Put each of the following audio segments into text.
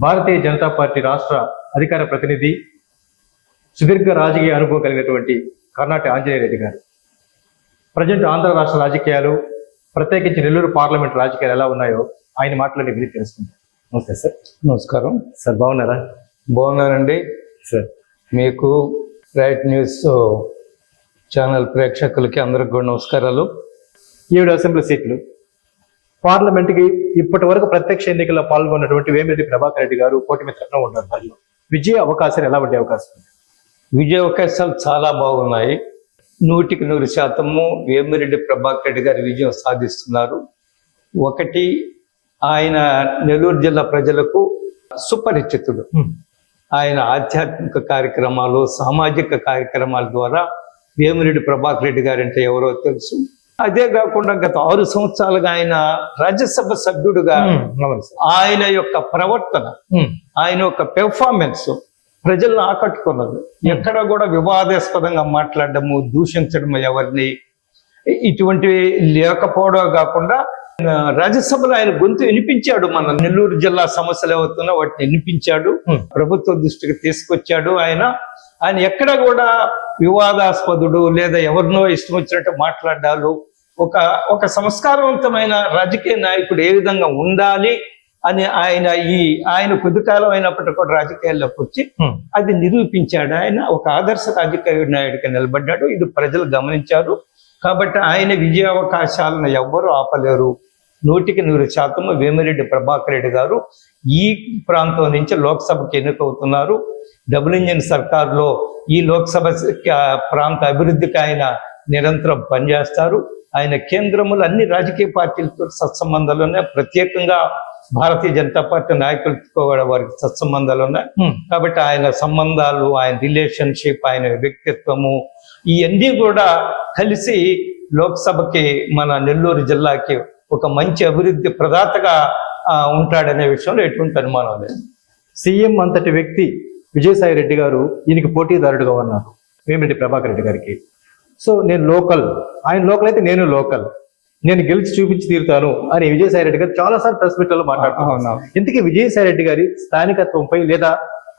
భారతీయ Janata party రాష్ట్ర అధికార ప్రతినిధి సుదీర్ఘ రాజకీయ అనుభవం కలిగినటువంటి కర్ణాటి ఆంజనేయ రెడ్డి గారు. ప్రజెంట్ ఆంధ్ర రాష్ట్ర రాజకీయాలు ప్రత్యేకించి నెల్లూరు పార్లమెంట్ రాజకీయాలు ఎలా ఉన్నాయో ఆయన మాటలని విని తెలుసుకుంటాం నమస్తే సార్. నమస్కారం. సార్ బాగున్నారా? బాగున్నానండి. సార్. మీకు రైట్ న్యూస్ ఛానల్ ప్రేక్షకులకి అందరికి కూడా నమస్కారాలు. ఏడు అసెంబ్లీ సీట్లు. పార్లమెంట్కి ఇప్పటి వరకు ప్రత్యక్ష ఎన్నికల్లో పాల్గొన్నటువంటి వేమిరెడ్డి ప్రభాకర్ రెడ్డి గారు మిత్రంలో ఉన్నారు. బరిలో విజయ అవకాశాలు ఎలా ఉండే అవకాశం? విజయ అవకాశాలు చాలా బాగున్నాయి. నూటికి నూరు శాతము వేమిరెడ్డి ప్రభాకర్ రెడ్డి గారి విజయం సాధిస్తున్నారు. ఒకటి ఆయన నెల్లూరు జిల్లా ప్రజలకు సుపరిచితుడు ఆయన ఆధ్యాత్మిక కార్యక్రమాలు సామాజిక కార్యక్రమాల ద్వారా వేమిరెడ్డి ప్రభాకర్ రెడ్డి గారు అంటే ఎవరో తెలుసు. అదే కాకుండా గత ఆరు సంవత్సరాలుగా ఆయన రాజ్యసభ సభ్యుడుగా ఆయన యొక్క ప్రవర్తన ఆయన యొక్క పెర్ఫార్మెన్స్ ప్రజలను ఆకట్టుకున్నది. ఎక్కడ కూడా వివాదాస్పదంగా మాట్లాడడము దూషించడము ఎవరిని ఇటువంటివి లేకపోవడం కాకుండా రాజ్యసభలో ఆయన గొంతు వినిపించాడు. మన నెల్లూరు జిల్లా సమస్యలు అవుతున్నా వాటిని వినిపించాడు. ప్రభుత్వ దృష్టికి తీసుకొచ్చాడు ఆయన. ఆయన ఎక్కడ కూడా వివాదాస్పదుడు లేదా ఎవరినో ఇష్టం వచ్చినట్టు మాట్లాడాలు ఒక ఒక సంస్కారవంతమైన రాజకీయ నాయకుడు ఏ విధంగా ఉండాలి అని ఆయన ఈ ఆయన కొద్ది కాలం అయినప్పటికీ కూడా రాజకీయాల్లోకి వచ్చి. అది నిరూపించాడు. ఆయన ఒక ఆదర్శ రాజకీయ నాయుడిగా నిలబడ్డాడు. ఇది ప్రజలు గమనించారు. కాబట్టి ఆయన విజయావకాశాలను ఎవ్వరూ ఆపలేరు. నూటికి నూరు శాతం వేమిరెడ్డి ప్రభాకర్ రెడ్డి గారు ఈ ప్రాంతం నుంచి లోక్సభకి ఎన్నికవుతున్నారు. డబుల్ ఇంజిన్ సర్కార్లో ఈ లోక్సభ ప్రాంత అభివృద్ధికి ఆయన నిరంతరం పనిచేస్తారు. ఆయన కేంద్రములు అన్ని రాజకీయ పార్టీలతో సత్సంబంధాలు ఉన్నాయి. ప్రత్యేకంగా భారతీయ జనతా పార్టీ నాయకులతో కూడా వారికి సత్సంబంధాలు ఉన్నాయి. కాబట్టి ఆయన సంబంధాలు ఆయన రిలేషన్షిప్ ఆయన వ్యక్తిత్వము ఇవన్నీ కూడా కలిసి లోక్సభకి మన నెల్లూరు జిల్లాకి ఒక మంచి అభివృద్ధి ప్రదాతగా ఉంటాడనే విషయంలో ఎటువంటి అనుమానం లేదు. సీఎం అంతటి వ్యక్తి విజయసాయి రెడ్డి గారు ఈయనకి పోటీదారుడుగా ఉన్నారు. వేమిరెడ్డి ప్రభాకర్ రెడ్డి గారికి. సో నేను లోకల్. ఆయన లోకల్ అయితే నేను లోకల్. నేను గెలిచి చూపించి తీరుతాను అని విజయసాయి రెడ్డి గారు చాలా సార్లు ప్రెస్ మీట్లలో మాట్లాడుతున్నారు ఇంతకీ విజయసాయి రెడ్డి గారి స్థానికత్వంపై లేదా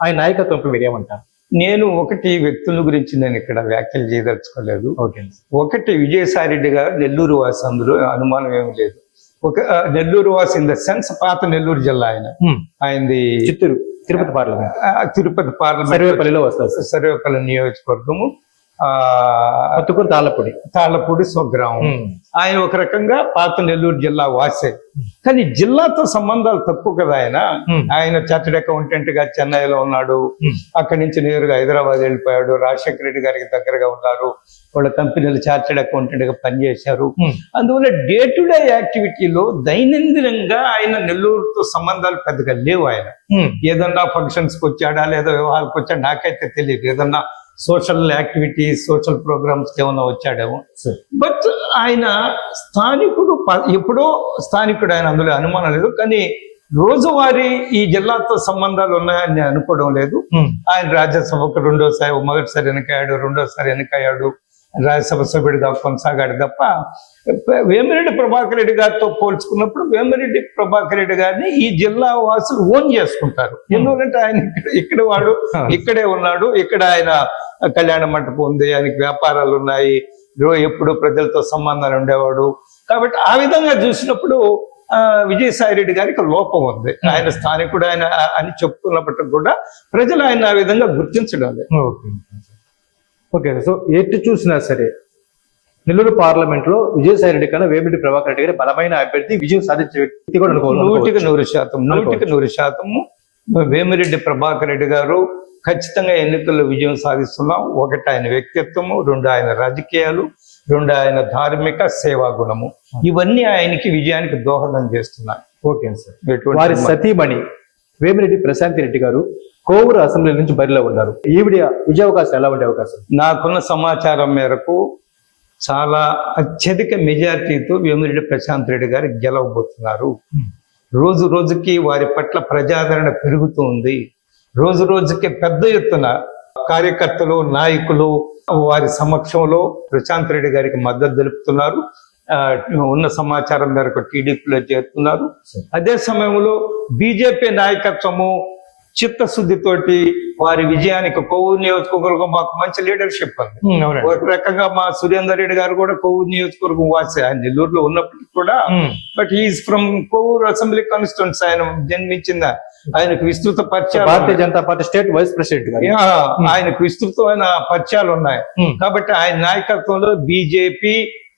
ఆయన నాయకత్వంపై మీరు ఏమంటారు? నేను ఒకటి వ్యక్తుల గురించి నేను ఇక్కడ వ్యాఖ్యలు చేయదలుచుకోలేదు. ఓకే ఒకటి విజయసాయి రెడ్డి గారు నెల్లూరు వాసి అందులో అనుమానం ఏమి లేదు. ఒక నెల్లూరు వాసి ఇన్ ద సెన్స్ పాత నెల్లూరు జిల్లా ఆయన. ఆయనది చిత్తూరు తిరుపతి పార్లమెంట్. తిరుపతి పార్లమెంట్ సర్వేపల్లిలో వస్తారు. సార్ సర్వేపల్లి నియోజకవర్గము. పత్తుకూరు తాళ్ళపూడి. తాళ్ళపూడి స్వగ్రామం. ఆయన ఒక రకంగా పాత నెల్లూరు జిల్లా వాసే. కానీ జిల్లాతో సంబంధాలు తక్కువ కదా ఆయన. ఆయన చార్టెడ్ అకౌంటెంట్గా చెన్నైలో ఉన్నాడు. అక్కడి నుంచి నేరుగా హైదరాబాద్ వెళ్ళిపోయాడు. రాజశేఖర రెడ్డి గారికి దగ్గరగా ఉన్నారు. వాళ్ళ కంపెనీలు చార్టెడ్ అకౌంటెంట్గా పనిచేశారు. అందువల్ల డే టు డే యాక్టివిటీలో దైనందినంగా ఆయన నెల్లూరుతో సంబంధాలు పెద్దగా లేవు ఆయన. ఏదన్నా ఫంక్షన్స్కి వచ్చాడా లేదా వివాహాలకు వచ్చాడా నాకైతే తెలియదు. ఏదన్నా సోషల్ యాక్టివిటీస్ సోషల్ ప్రోగ్రామ్స్ ఏమన్నా వచ్చాడేమో. బట్ ఆయన స్థానికుడు ఎప్పుడో స్థానికుడు ఆయన అందులో అనుమానం లేదు. కానీ రోజువారీ ఈ జిల్లాతో సంబంధాలు ఉన్నాయని నేను అనుకోవడం లేదు. ఆయన రాజ్యసభకు రెండోసారి మొదటిసారి ఎన్నికయ్యాడు రెండోసారి ఎన్నికయ్యాడు. రాజ్యసభ సభ్యుడిగా కొనసాగాడు తప్ప వేమిరెడ్డి ప్రభాకర్ రెడ్డి గారితో పోల్చుకున్నప్పుడు వేమిరెడ్డి ప్రభాకర్ రెడ్డి గారిని ఈ జిల్లా వాసులు ఓన్ చేసుకుంటారు. ఎందుకంటే ఆయన ఇక్కడ వాడు ఇక్కడే ఉన్నాడు ఇక్కడ ఆయన కళ్యాణ మంటపం ఉంది ఆయనకి వ్యాపారాలు ఉన్నాయి రో- ఎప్పుడు ప్రజలతో సంబంధాలు ఉండేవాడు. కాబట్టి ఆ విధంగా చూసినప్పుడు ఆ, విజయసాయి రెడ్డి గారికి లోపం ఉంది. ఆయన స్థానికుడు ఆయన అని చెప్పుకున్నప్పటికి కూడా ప్రజలు ఆయన ఆ విధంగా గుర్తించడం లేదు. ఓకే సో ఎటు చూసినా సరే నెల్లూరు పార్లమెంట్లో విజయసాయి రెడ్డి కన్నా వేమిరెడ్డి ప్రభాకర్ రెడ్డి గారి బలమైన అభ్యర్థి విజయం సాధించే వ్యక్తి కూడా అనుకోవాలి నూటికి నూరు శాతం నూటికి నూరు శాతము వేమిరెడ్డి ప్రభాకర్ రెడ్డి గారు ఖచ్చితంగా ఎన్నికల్లో విజయం సాధిస్తున్నాం. ఒకటి ఆయన వ్యక్తిత్వము రెండు ఆయన రాజకీయాలు రెండు ఆయన ధార్మిక సేవా గుణము. ఇవన్నీ ఆయనకి విజయానికి దోహదం చేస్తున్నాయి. Okay sir. వారి సతీమణి వేమిరెడ్డి ప్రశాంతి రెడ్డి గారు కోవూరు అసెంబ్లీ నుంచి బరిలో ఉన్నారు. ఈవిడ విజయ అవకాశం ఎలా ఉండే అవకాశం? నాకున్న సమాచారం మేరకు చాలా అత్యధిక మెజార్టీతో వేమిరెడ్డి ప్రశాంత్ రెడ్డి గారు గెలవబోతున్నారు. రోజు రోజుకి వారి పట్ల ప్రజాదరణ పెరుగుతూ ఉంది రోజు రోజుకి పెద్ద ఎత్తున కార్యకర్తలు నాయకులు వారి సమక్షంలో ప్రశాంత్ రెడ్డి గారికి మద్దతు తెలుపుతున్నారు. ఉన్న సమాచారం మేరకు టీడీపీలో చేరుతున్నారు. అదే సమయంలో బీజేపీ నాయకత్వము చిత్తశుద్ధితోటి వారి విజయానికి కొవ్వూరు నియోజకవర్గం మాకు మంచి లీడర్షిప్ ఉంది అవునండి. ఒక రకంగా మా సురేందర్ రెడ్డి గారు కూడా కొవ్వూరు నియోజకవర్గం వాసి ఆయన నెల్లూరులో ఉన్నప్పటికీ కూడా but he is from Kovvur assembly constituency ఆయన జన్మించింద ఆయనకు విస్తృత పరిచయాలు Bharatiya Janata Party state vice president ఆయనకు విస్తృతమైన పరిచయాలు ఉన్నాయి. కాబట్టి ఆయన నాయకత్వంలో బీజేపీ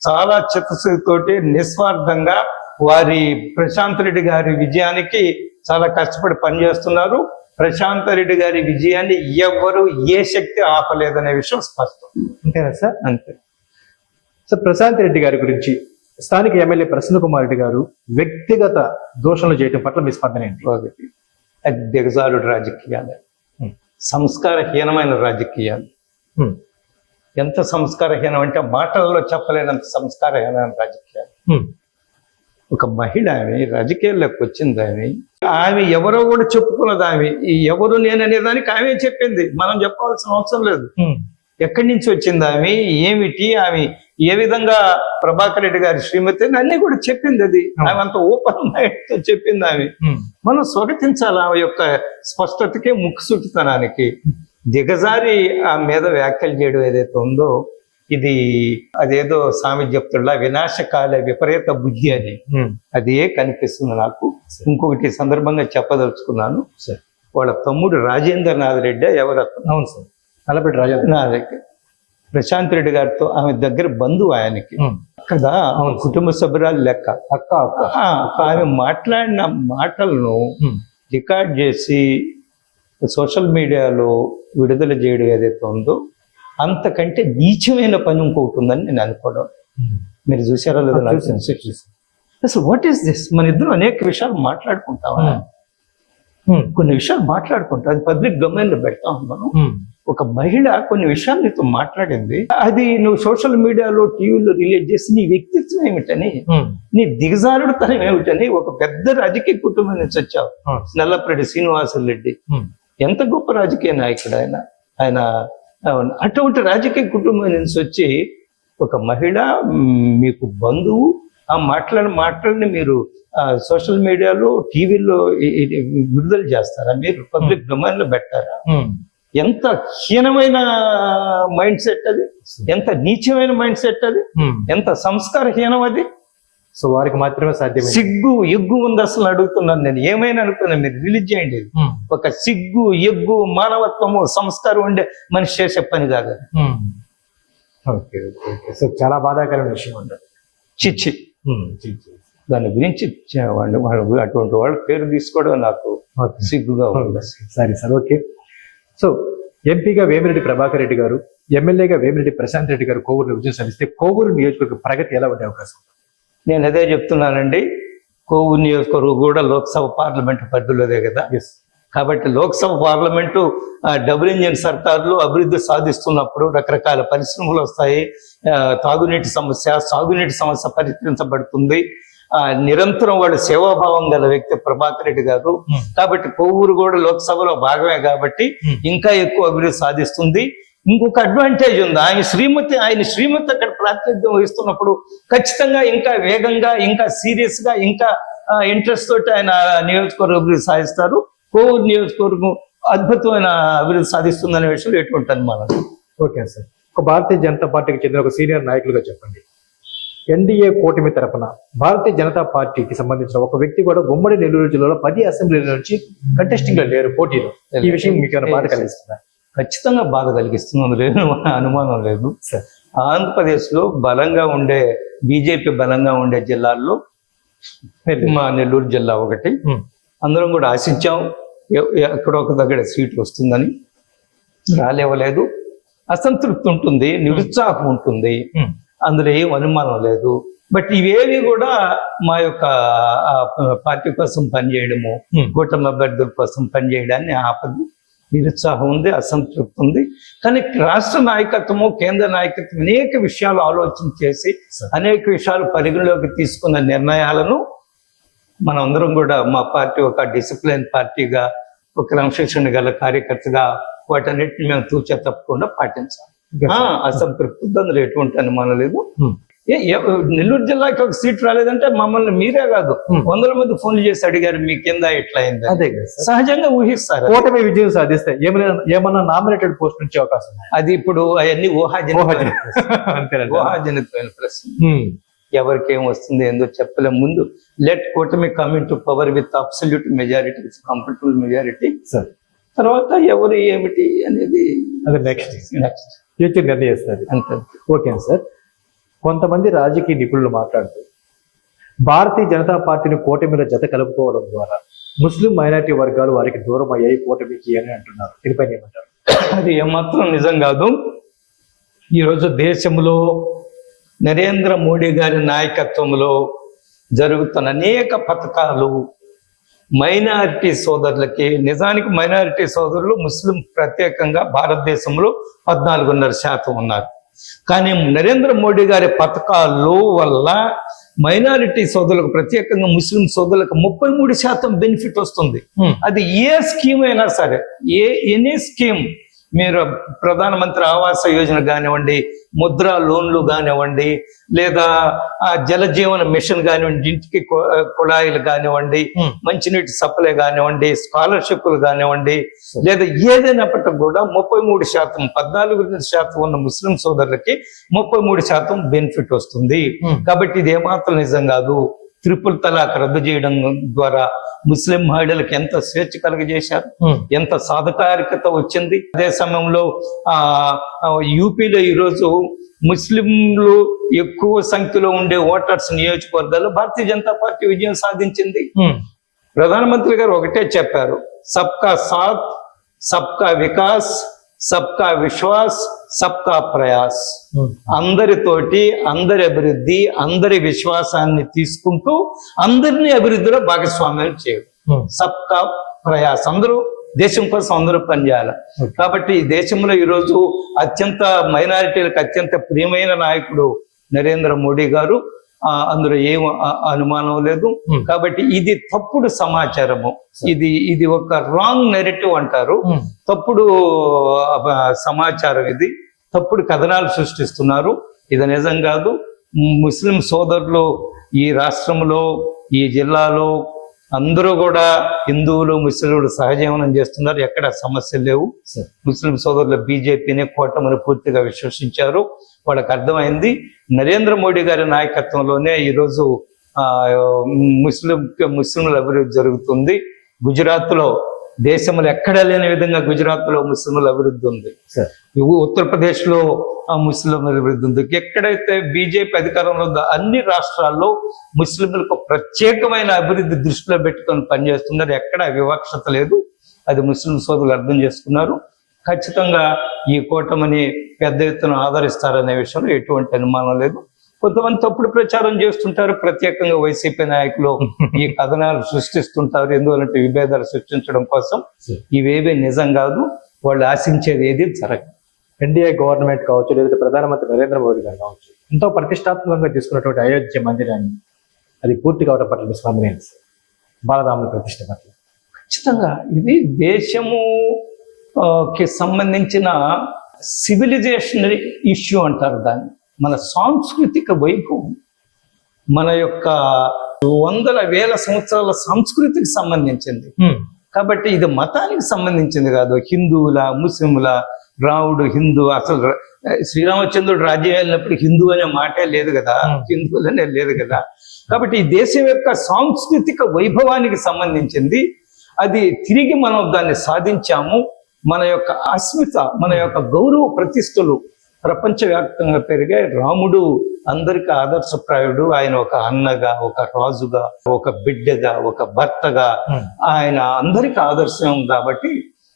చాలా చిత్తశుద్ధితోటి నిస్వార్థంగా వారి ప్రశాంత్ రెడ్డి గారి విజయానికి చాలా కష్టపడి పనిచేస్తున్నారు. ప్రశాంత్ రెడ్డి గారి విజయాన్ని ఎవ్వరు ఏ శక్తి ఆపలేదనే విషయం స్పష్టం. అంతేనా సార్? అంతే. సార్ ప్రశాంత్ రెడ్డి గారి గురించి స్థానిక ఎమ్మెల్యే ప్రసన్న కుమార్ రెడ్డి గారు వ్యక్తిగత దోషణలు చేయడం పట్ల మీ స్పందన ఏంటి? ఒకటి దిగజారుడు రాజకీయాలు. సంస్కారహీనమైన రాజకీయాలు. ఎంత సంస్కారహీనం అంటే మాటల్లో చెప్పలేనంత సంస్కారహీనమైన రాజకీయాలు. ఒక మహిళ ఆమె రాజకీయాల్లోకి వచ్చింది ఆమె. ఆమె ఎవరో కూడా చెప్పుకున్నది ఆమె. ఈ ఎవరు నేననే దానికి ఆమె చెప్పింది. మనం చెప్పాల్సిన అవసరం లేదు. ఎక్కడి నుంచి వచ్చింది ఆమె? ఏమిటి? ఆమె ఏ విధంగా ప్రభాకర్ రెడ్డి గారి శ్రీమతి అని అన్ని కూడా చెప్పింది అది. ఆమె అంత ఓపెన్ మైండ్తో చెప్పింది ఆమె. మనం స్వాగతించాలి ఆమె యొక్క స్పష్టతకి ముక్కుసూటితనానికి. దిగజారి ఆ మీద వ్యాఖ్యలు చేయడం ఏదైతే ఉందో ఇది అదేదో సామెత చెప్తున్నా వినాశకాల విపరీత బుద్ధి అని. అదే కనిపిస్తుంది నాకు. ఇంకొకటి సందర్భంగా చెప్పదలుచుకున్నాను. సరే. వాళ్ళ తమ్ముడు రాజేంద్రనాథ్ రెడ్డి ఎవరు? అవును సార్. నల్లపెట్టి రాజా నా దగ్గర. ప్రశాంత్ రెడ్డి గారితో ఆమె దగ్గర బంధువు ఆయనకి. కదా? అవును. కుటుంబ సభ్యురాలు లెక్క. అక్క అక్క. ఆమె మాట్లాడిన మాటలను రికార్డ్ చేసి సోషల్ మీడియాలో విడుదల చేయడం ఏదైతే ఉందో అంతకంటే నీచమైన పని ఇంకొకటి ఉందని నేను అనుకోవడం. ఉమ్. మీరు చూసారా లేదా నాకు. అసలు వాట్ ఈస్ దిస్ మన ఇద్దరు అనేక విషయాలు మాట్లాడుకుంటామా? ఉమ్, ఉమ్, కొన్ని విషయాలు మాట్లాడుకుంటాం. అది పబ్లిక్ డొమైన్లో పెడతాం మనం. ఒక మహిళ కొన్ని విషయాలు నీతో మాట్లాడింది. అది నువ్వు సోషల్ మీడియాలో టీవీలో రిలీజ్ చేసి నీ వ్యక్తిత్వం ఏమిటని నీ దిగజారుడుతనం ఏమిటని ఒక పెద్ద రాజకీయ కుటుంబం నుంచి వచ్చావు. నల్లపరెడ్డి శ్రీనివాసులు రెడ్డి ఉమ్, ఎంత గొప్ప రాజకీయ నాయకుడు ఆయన. ఆయన అవును. అటువంటి రాజకీయ కుటుంబం నుంచి వచ్చి ఒక మహిళ మీకు బంధువు ఆ మాట్లాడిన మాటల్ని మీరు సోషల్ మీడియాలో టీవీలో విడుదల చేస్తారా? మీరు పబ్లిక్ డొమైన్లో పెట్టారా? ఎంత హీనమైన మైండ్ సెట్ అది? ఎంత నీచమైన మైండ్ సెట్ అది. ఎంత సంస్కారహీనం అది? సో వారికి మాత్రమే సాధ్యమే సిగ్గు ఎగ్గు ఉంది అసలు అడుగుతున్నాను నేను. ఏమైనా అనుకున్నా మీరు రిలీజ్ చేయండి. ఒక సిగ్గు ఎగ్గు మానవత్వము సంస్కారం ఉండే మనిషి చేసే పని కాదు. ఓకే ఓకే సో చాలా బాధాకరమైన విషయం అంటారు చిచ్చి. దాని గురించి వాళ్ళు వాళ్ళు అటువంటి వాళ్ళ పేరు తీసుకోవడం నాకు సిగ్గుగా ఉంది. సరే సార్ ఓకే. సో ఎంపీగా వేమిరెడ్డి ప్రభాకర్ రెడ్డి గారు ఎమ్మెల్యేగా వేమిరెడ్డి ప్రశాంత్ రెడ్డి గారు కోవూరు విజయం సాధిస్తే కోవూరు నియోజకవర్గ ప్రగతి ఎలా ఉండే అవకాశం? నేను అదే చెప్తున్నానండి కోవూరు నియోజకవర్గం కూడా లోక్సభ పార్లమెంట్ పరిధిలోదే కదా. కాబట్టి లోక్సభ పార్లమెంటు డబుల్ ఇంజిన్ సర్కార్లు అభివృద్ధి సాధిస్తున్నప్పుడు రకరకాల పరిశ్రమలు వస్తాయి తాగునీటి సమస్య సాగునీటి సమస్య పరిష్కరించబడుతుంది ఆ, నిరంతరం వాళ్ళ సేవాభావం గల వ్యక్తి ప్రభాకర్ రెడ్డి గారు Hmm. కాబట్టి కొవ్వూరు కూడా లోక్సభలో భాగమే కాబట్టి Hmm. ఇంకా ఎక్కువ అభివృద్ధి సాధిస్తుంది ఇంకొక అడ్వాంటేజ్ ఉంది. ఆయన శ్రీమతి ఆయన శ్రీమతి అక్కడ ప్రాతినిధ్యం వహిస్తున్నప్పుడు ఖచ్చితంగా ఇంకా వేగంగా ఇంకా సీరియస్గా ఇంకా ఇంట్రెస్ట్ తోటి ఆయన నియోజకవర్గ అభివృద్ధి సాధిస్తారు. కోవూరు నియోజకవర్గం అద్భుతమైన అభివృద్ధి సాధిస్తుందనే విషయంలో ఎటువంటి అనుమానం. Okay sir. ఒక భారతీయ జనతా పార్టీకి చెందిన ఒక సీనియర్ నాయకులుగా చెప్పండి. ఎన్డీఏ కూటమి తరపున భారతీయ జనతా పార్టీకి సంబంధించిన ఒక వ్యక్తి కూడా ఉమ్మడి నెల్లూరు జిల్లాలో పది అసెంబ్లీల నుంచి కంటెస్టింగ్లో లేరు పోటీలో. ఈ విషయం మీకు బాధ కలిగిస్తుందా? ఖచ్చితంగా బాధ కలిగిస్తుంది అందులో ఏమీ అనుమానం లేదు. సార్. ఆంధ్రప్రదేశ్లో బలంగా ఉండే బీజేపీ బలంగా ఉండే జిల్లాల్లో మా నెల్లూరు జిల్లా ఒకటి. అందరం కూడా ఆశించాం ఎక్కడో ఒక దగ్గర సీట్లు వస్తుందని. రాలేవలేదు. అసంతృప్తి ఉంటుంది నిరుత్సాహం ఉంటుంది. అందులో ఏం అనుమానం లేదు. బట్ ఇవేవి కూడా మా యొక్క పార్టీ కోసం పనిచేయడము కూటమి అభ్యర్థుల కోసం పనిచేయడాన్ని ఆపదు నిరుత్సాహం ఉంది అసంతృప్తి ఉంది. కానీ రాష్ట్ర నాయకత్వము కేంద్ర నాయకత్వం అనేక విషయాలు ఆలోచన చేసి. అనేక విషయాలు పరిగణలోకి తీసుకున్న నిర్ణయాలను మనం అందరం కూడా మా పార్టీ ఒక డిసిప్లిన్ పార్టీగా ఒక క్రమశిక్షణ గల కార్యకర్తగా వాటన్నిటిని మేము తూచా తప్పకుండా పాటించాలి. అసంతృప్తి ఉంది, అందులో ఎటువంటి అనుమానం లేదు. ఏ- నెల్లూరు జిల్లాకి ఒక సీట్ రాలేదంటే మమ్మల్ని మీరే కాదు. వందల మంది ఫోన్లు చేసి అడిగారు మీ కింద ఎట్లా అయింది అదే సహజంగా ఊహిస్తారు. కూటమి విజయం సాధిస్తే ఏమైనా ఏమన్నా నామినేటెడ్ పోస్ట్ నుంచి అవకాశం అది ఇప్పుడు అవన్నీ. అంతేనండి. ఊహాజనితమైన ప్రశ్న. ఎవరికి వస్తుంది ఏందో చెప్పలేం ముందు లెట్ కూటమి coming to power with absolute majority with comfortable majority sir. తర్వాత ఎవరు ఏమిటి అనేది అది నెక్స్ట్ నెక్స్ట్ ఫ్యూచర్ నిర్ణయిస్తుంది అంతే. Okay sir. కొంతమంది రాజకీయ నిపుణులు మాట్లాడుతూ భారతీయ జనతా పార్టీని కూటమిలో జత కలుపుకోవడం ద్వారా ముస్లిం మైనారిటీ వర్గాలు వారికి దూరం అయ్యాయి కూటమికి అని అంటున్నారు. దీనిపైన ఏమంటారు? అది ఏమాత్రం నిజం కాదు. ఈరోజు దేశంలో నరేంద్ర మోడీ గారి నాయకత్వంలో జరుగుతున్న అనేక పథకాలు మైనారిటీ సోదరులకి నిజానికి మైనారిటీ సోదరులు ముస్లిం ప్రత్యేకంగా భారతదేశంలో పద్నాలుగున్నర శాతం ఉన్నారు. కానీ నరేంద్ర మోడీ గారి పథకాలు వల్ల మైనారిటీ సోదరులకు ప్రత్యేకంగా ముస్లిం సోదరులకు ముప్పై మూడు శాతం బెనిఫిట్ వస్తుంది. అది ఏ స్కీమ్ అయినా సరే ఏ ఎనీ స్కీమ్ మీరు ప్రధానమంత్రి ఆవాస యోజన కానివ్వండి ముద్రా లోన్లు కానివ్వండి లేదా ఆ జలజీవన మిషన్ కానివ్వండి ఇంటికి కుళాయిలు కానివ్వండి మంచినీటి సప్లై కానివ్వండి స్కాలర్షిప్లు కానివ్వండి లేదా ఏదైనప్పటికీ కూడా ముప్పై మూడు శాతం పద్నాలుగు శాతం ఉన్న ముస్లిం సోదరులకి ముప్పై మూడు శాతం బెనిఫిట్ వస్తుంది. కాబట్టి ఇది ఏమాత్రం నిజం కాదు. త్రిపుల్ తలాక్ రద్దు చేయడం ద్వారా ముస్లిం మహిళలకు ఎంత స్వేచ్ఛ కలుగజేశారు ఎంత సాధకారికత వచ్చింది. అదే సమయంలో ఆ యూపీలో ఈరోజు ముస్లింలు ఎక్కువ సంఖ్యలో ఉండే ఓటర్స్ నియోజకవర్గాల్లో భారతీయ జనతా పార్టీ విజయం సాధించింది. ప్రధానమంత్రి గారు ఒకటే చెప్పారు సబ్కా సాత్ సబ్కా వికాస్ సబ్కా విశ్వాస్ సబ్కా ప్రయాస్. అందరితోటి అందరి అభివృద్ధి అందరి విశ్వాసాన్ని తీసుకుంటూ అందరినీ అభివృద్ధిలో భాగస్వామ్యం చేయడం. సబ్కా ప్రయాస్. అందరూ దేశం కోసం అందరూ పనిచేయాలి. Okay. కాబట్టి ఈ దేశంలో ఈరోజు అత్యంత మైనారిటీలకు అత్యంత ప్రియమైన నాయకుడు నరేంద్ర మోడీ గారు అందులో ఏం అనుమానం లేదు. కాబట్టి ఇది తప్పుడు సమాచారము. ఇది ఇది ఒక రాంగ్ నెరేటివ్ అంటారు. తప్పుడు సమాచారం ఇది. తప్పుడు కథనాలు సృష్టిస్తున్నారు. ఇది నిజం కాదు. ముస్లిం సోదరులు ఈ రాష్ట్రంలో ఈ జిల్లాలో అందరూ కూడా హిందువులు ముస్లింలు సహజీవనం చేస్తున్నారు. ఎక్కడ సమస్యలు లేవు. ముస్లిం సోదరులు బీజేపీని కూటమిని పూర్తిగా విశ్వసించారు. వాళ్ళకి అర్థమైంది. నరేంద్ర మోడీ గారి నాయకత్వంలోనే ఈరోజు ముస్లిం ముస్లింల అభివృద్ధి జరుగుతుంది. గుజరాత్లో దేశంలో ఎక్కడా లేని విధంగా గుజరాత్లో ముస్లింల అభివృద్ధి ఉంది. సార్. ఇవి ఉత్తరప్రదేశ్లో ఆ ముస్లిం అభివృద్ధి ఉంది. ఎక్కడైతే బీజేపీ అధికారంలో ఉందో అన్ని రాష్ట్రాల్లో ముస్లింలకు ప్రత్యేకమైన అభివృద్ధి దృష్టిలో పెట్టుకొని పనిచేస్తున్నారు. ఎక్కడ వివక్షత లేదు. అది ముస్లిం సోదరులు అర్థం చేసుకున్నారు. ఖచ్చితంగా ఈ కూటమిని పెద్ద ఎత్తున ఆదరిస్తారనే విషయంలో ఎటువంటి అనుమానం లేదు. కొంతమంది తప్పుడు ప్రచారం చేస్తుంటారు. ప్రత్యేకంగా వైసీపీ నాయకులు ఈ కథనాలు సృష్టిస్తుంటారు. ఎందువలంటే విభేదాలు సృష్టించడం కోసం. ఇవేవీ నిజం కాదు. వాళ్ళు ఆశించేది ఏది జరగదు. ఎన్డీఏ గవర్నమెంట్ కావచ్చు లేదా ప్రధానమంత్రి నరేంద్ర మోదీ గారు కావచ్చు ఎంతో ప్రతిష్టాత్మకంగా తీసుకున్నటువంటి అయోధ్య మందిరాన్ని అది పూర్తి కావడం పట్ల మీ స్పందన? బాలరాముల ప్రతిష్ట పట్ల. ఖచ్చితంగా ఇది దేశము కి సంబంధించిన సివిలైజేషనరీ ఇష్యూ అంటారు దాన్ని. మన సాంస్కృతిక వైభవం మన యొక్క వందల వేల సంవత్సరాల సంస్కృతికి సంబంధించింది. కాబట్టి ఇది మతానికి సంబంధించింది కాదు. హిందువుల ముస్లింల రాముడు హిందూ అసలు శ్రీరామచంద్రుడు రాజ్యం వెళ్ళినప్పుడు హిందూ అనే మాటే లేదు కదా. Hmm. హిందువులనే లేదు కదా. కాబట్టి ఈ దేశం యొక్క సాంస్కృతిక వైభవానికి సంబంధించింది. అది తిరిగి మనం దాన్ని సాధించాము. మన యొక్క అస్మిత మన యొక్క గౌరవ ప్రతిష్టలు ప్రపంచవ్యాప్తంగా పెరిగాయి రాముడు అందరికి ఆదర్శప్రాయుడు. ఆయన ఒక అన్నగా ఒక రాజుగా ఒక బిడ్డగా ఒక భర్తగా ఆయన అందరికి ఆదర్శం కాబట్టి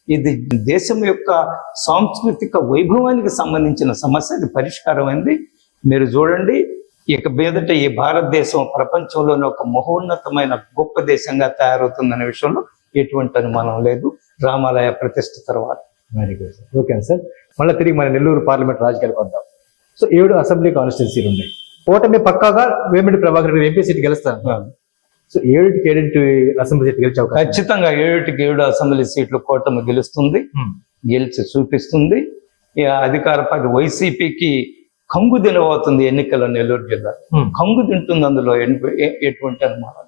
ఇది దేశం యొక్క సాంస్కృతిక వైభవానికి సంబంధించిన సమస్య. ఇది పరిష్కారమైంది. మీరు చూడండి ఇక మీదట ఈ భారతదేశం ప్రపంచంలోనే ఒక మహోన్నతమైన గొప్ప దేశంగా తయారవుతుందనే విషయంలో ఎటువంటి అనుమానం లేదు. రామాలయ ప్రతిష్ఠ తర్వాత. Very good sir okay sir మళ్ళీ తిరిగి మన నెల్లూరు పార్లమెంట్ రాజకీయాలకు వద్దాం సో ఏడు అసెంబ్లీ కాన్స్టిట్యున్సీలు ఉన్నాయి. కూటమి పక్కాగా వేమిడి ప్రభాకర్ రెడ్డి ఎంపీ సీట్ గెలుస్తారు సో ఏడుకి ఏడింటి అసెంబ్లీ సీట్ గెలిచే. ఖచ్చితంగా ఏడుటికి ఏడు అసెంబ్లీ సీట్లు కూటమి గెలుస్తుంది. Hmm. గెలిచి చూపిస్తుంది. అధికార పార్టీ వైసీపీకి కంగు తినబోతుంది ఎన్నికల నెల్లూరు జిల్లా. కంగు తింటుంది అందులో ఎటువంటి అనుమానం.